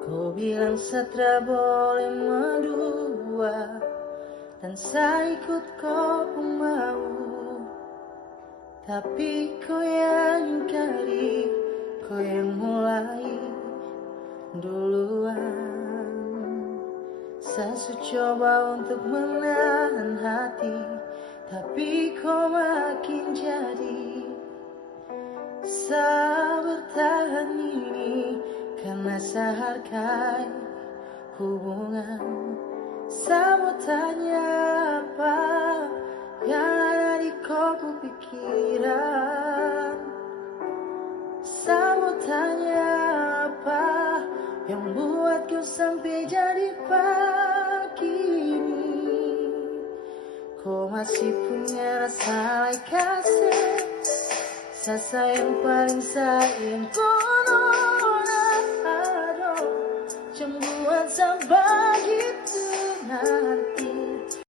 Kau bilang setra boleh mendua, dan saya ikut kau pun mau. Tapi kau yang ingkari, kau yang mulai duluan. Saya coba untuk menahan hati, tapi kau makin jadi. Saya bertahan ini karena saya hargai hubungan. Saya mau tanya apa yang ada di kau pikiran. Saya mau tanya apa yang buat kau sampai jadi begini. Kau masih punya rasa kasih, saya yang paling sayang Colorado, cemburuan saya bagi